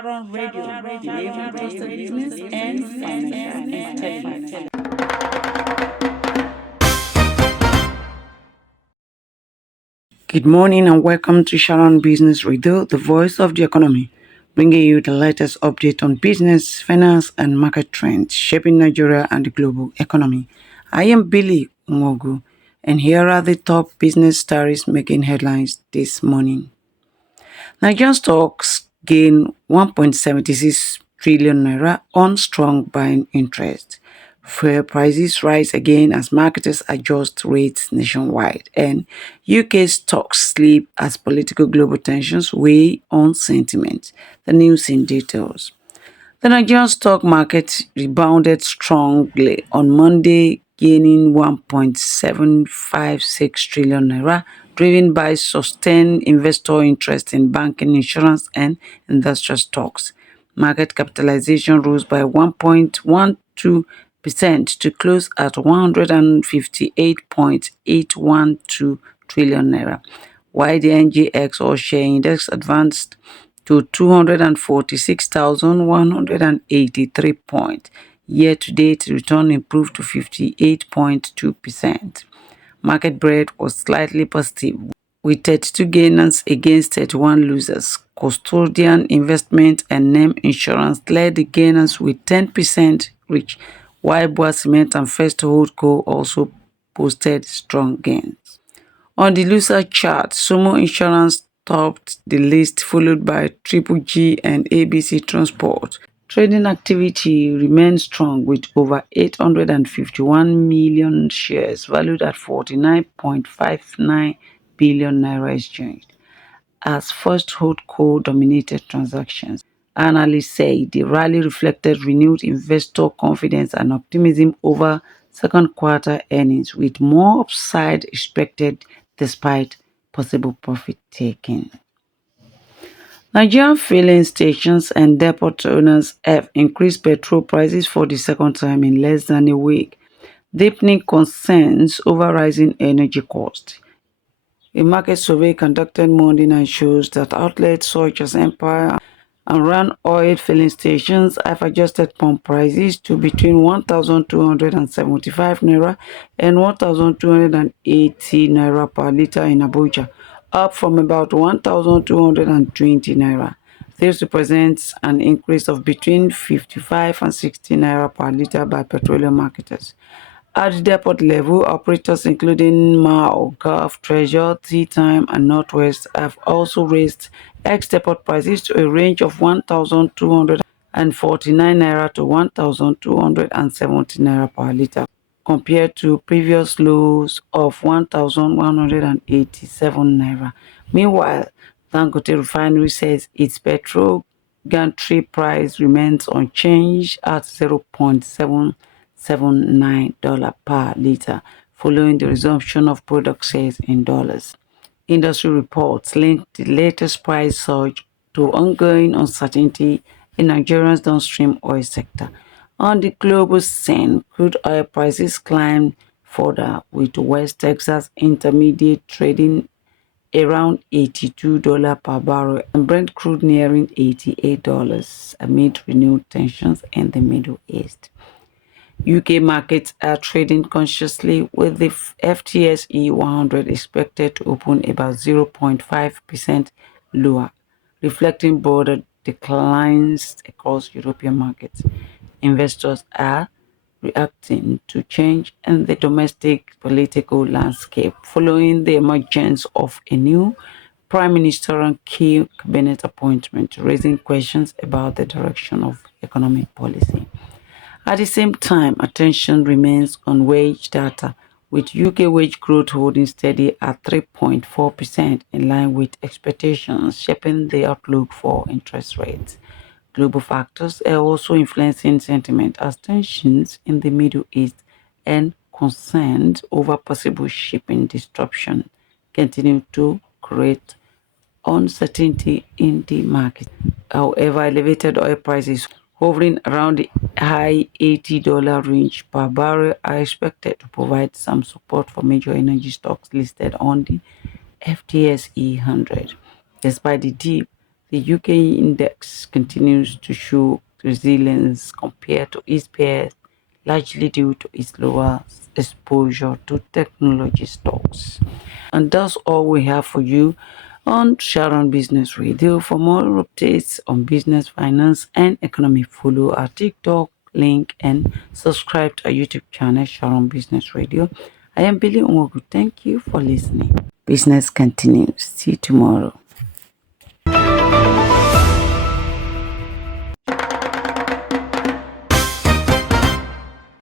Sharon Radio, delivering trusted business and financial intelligence. Good morning and welcome to Sharon Business Radio, the voice of the economy, bringing you the latest update on business, finance, and market trends shaping Nigeria and the global economy. I am Billy Umogu, and here are the top business stories making headlines this morning. Nigerian stocks gain 1.76 trillion naira on strong buying interest. Fuel prices rise again as marketers adjust rates nationwide, and UK stocks slip as political global tensions weigh on sentiment. The news in details. The Nigerian stock market rebounded strongly on Monday, gaining 1.756 trillion naira, driven by sustained investor interest in banking, insurance, and industrial stocks. Market capitalization rose by 1.12% to close at 158.812 trillion naira, while the NGX or share index advanced to 246,183 points. Year-to-date return improved to 58.2%. Market breadth was slightly positive, with 32 gainers against 31 losers. Custodian investment and name insurance led the gainers with 10% each, while Boa Cement and First Holdco also posted strong gains. On the loser chart, Sumo Insurance topped the list, followed by Triple G and ABC Transport. Trading activity remained strong with over 851 million shares valued at 49.59 billion naira exchanged, as First Holdco dominated transactions. Analysts say the rally reflected renewed investor confidence and optimism over second quarter earnings, with more upside expected despite possible profit taking. Nigerian filling stations and depot owners have increased petrol prices for the second time in less than a week, deepening concerns over rising energy costs. A market survey conducted Monday night shows that outlets such as Empire and Rand oil filling stations have adjusted pump prices to between 1,275 naira and 1,280 naira per litre in Abuja, up from about 1,220 naira. This represents an increase of between 55 and 60 naira per litre by petroleum marketers. At the depot level, operators including MAO, Gulf, Treasure, Tea-Time, and Northwest have also raised ex-depot prices to a range of 1,249 naira to 1,270 naira per litre, compared to previous lows of 1,187 naira. Meanwhile, Dangote Refinery says its petrol gantry price remains unchanged at 0.779 per litre, following the resumption of product sales in dollars. Industry reports link the latest price surge to ongoing uncertainty in Nigeria's downstream oil sector. On the global scene, crude oil prices climbed further, with West Texas Intermediate trading around $82 per barrel and Brent crude nearing $88 amid renewed tensions in the Middle East. UK markets are trading cautiously, with the FTSE 100 expected to open about 0.5% lower, reflecting broader declines across European markets. Investors are reacting to change in the domestic political landscape following the emergence of a new prime minister and key cabinet appointment, raising questions about the direction of economic policy. At the same time, attention remains on wage data, with UK wage growth holding steady at 3.4%, in line with expectations, shaping the outlook for interest rates. Global factors are also influencing sentiment as tensions in the Middle East and concerns over possible shipping disruption continue to create uncertainty in the market. However, elevated oil prices hovering around the high $80 range per barrel are expected to provide some support for major energy stocks listed on the FTSE 100. Despite the dip, The UK index continues to show resilience compared to its peers, largely due to its lower exposure to technology stocks. And that's all we have for you on Sharon Business Radio. For more updates on business, finance, and economy, follow our TikTok link and subscribe to our YouTube channel, Sharon Business Radio. I am Billy Umogu. Thank you for listening. Business continues. See you tomorrow.